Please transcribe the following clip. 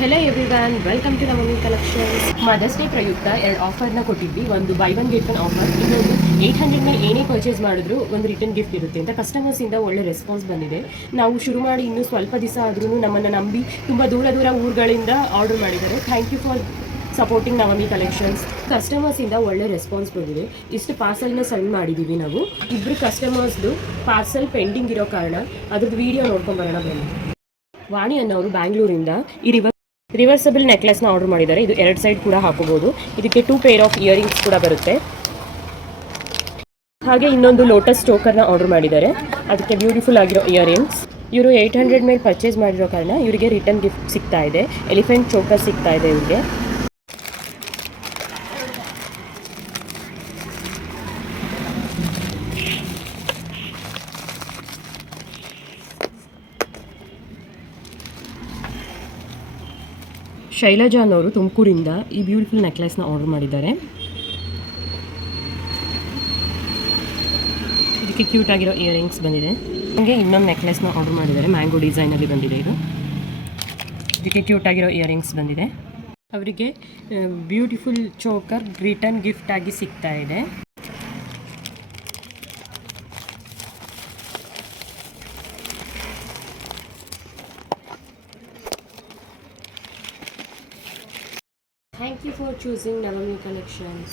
Hello everyone, welcome to Navami collections. Mother's day ಪ್ರಯುಕ್ತ 2 ಆಫರ್ನ ಕೊಟ್ಟಿದ್ವಿ. ಒಂದು buy one get one offer, ಇನ್ನೊಂದು 800 ಮೇಲೆ ಏನೇ ಪರ್ಚೇಸ್ ಮಾಡಿದ್ರು ಒಂದು ರಿಟರ್ನ್ ಗಿಫ್ಟ್ ಇರುತ್ತೆ ಅಂತ ಕಸ್ಟಮರ್ಸಿಂದ ಒಳ್ಳೆ ರೆಸ್ಪಾನ್ಸ್ ಬಂದಿದೆ. ನಾವು ಶುರು ಮಾಡಿ ಇನ್ನೂ ಸ್ವಲ್ಪ ದಿವಸ ಆದ್ರೂ ನಮ್ಮನ್ನು ನಂಬಿ ತುಂಬ ದೂರ ಊರುಗಳಿಂದ ಆರ್ಡರ್ ಮಾಡಿದ್ದಾರೆ. Thank you for supporting Navami collections. ಕಸ್ಟಮರ್ಸಿಂದ ಒಳ್ಳೆ ರೆಸ್ಪಾನ್ಸ್ ಬಂದಿದೆ. ಇಷ್ಟು ಪಾರ್ಸಲ್ನ ಸೆಂಡ್ ಮಾಡಿದ್ದೀವಿ ನಾವು. ಇಬ್ಬರು ಕಸ್ಟಮರ್ಸ್ದು ಪಾರ್ಸಲ್ ಪೆಂಡಿಂಗ್ ಇರೋ ಕಾರಣ ಅದ್ರದ್ದು ವಿಡಿಯೋ ನೋಡ್ಕೊಂಬರೋಣ ಬನ್ನಿ. ವಾಣಿ ಅನ್ನೋರು ಬ್ಯಾಂಗ್ಳೂರಿಂದ ಈ ರಿವರ್ಸಬಲ್ ನೆಕ್ಲೆಸ್ನ ಆರ್ಡರ್ ಮಾಡಿದ್ದಾರೆ. ಇದು 2 ಸೈಡ್ ಕೂಡ ಹಾಕೋಬಹುದು. ಇದಕ್ಕೆ 2 ಪೇರ್ ಆಫ್ ಇಯರಿಂಗ್ಸ್ ಕೂಡ ಬರುತ್ತೆ. ಹಾಗೆ ಇನ್ನೊಂದು ಲೋಟಸ್ ಚೋಕರ್ನ ಆರ್ಡರ್ ಮಾಡಿದ್ದಾರೆ. ಅದಕ್ಕೆ ಬ್ಯೂಟಿಫುಲ್ ಆಗಿರೋ ಇಯರಿಂಗ್ಸ್. ಇವರು 800 ಮೇಲೆ ಪರ್ಚೇಸ್ ಮಾಡಿರೋ ಕಾರಣ ಇವರಿಗೆ ರಿಟರ್ನ್ ಗಿಫ್ಟ್ ಸಿಗ್ತಾ ಇದೆ. ಎಲಿಫೆಂಟ್ ಚೋಕರ್ ಸಿಗ್ತಾ ಇದೆ ಇವರಿಗೆ. ಶೈಲಜಾ ಅನ್ನೋರು ತುಮಕೂರಿಂದ ಈ ಬ್ಯೂಟಿಫುಲ್ ನೆಕ್ಲೆಸ್ನ ಆರ್ಡರ್ ಮಾಡಿದ್ದಾರೆ. ಇದಕ್ಕೆ ಕ್ಯೂಟ್ ಆಗಿರೋ ಇಯರಿಂಗ್ಸ್ ಬಂದಿದೆ. ಹಾಗೆ ಇನ್ನೊಂದು ನೆಕ್ಲೆಸ್ನ ಆರ್ಡರ್ ಮಾಡಿದ್ದಾರೆ. ಮ್ಯಾಂಗೋ ಡಿಸೈನಲ್ಲಿ ಬಂದಿದೆ ಇದು. ಇದಕ್ಕೆ ಕ್ಯೂಟ್ ಆಗಿರೋ ಇಯರಿಂಗ್ಸ್ ಬಂದಿದೆ. ಅವರಿಗೆ ಬ್ಯೂಟಿಫುಲ್ ಚೋಕರ್ ರಿಟರ್ನ್ ಗಿಫ್ಟ್ ಆಗಿ ಸಿಗ್ತಾ ಇದೆ. Thank you for choosing Navami Collections.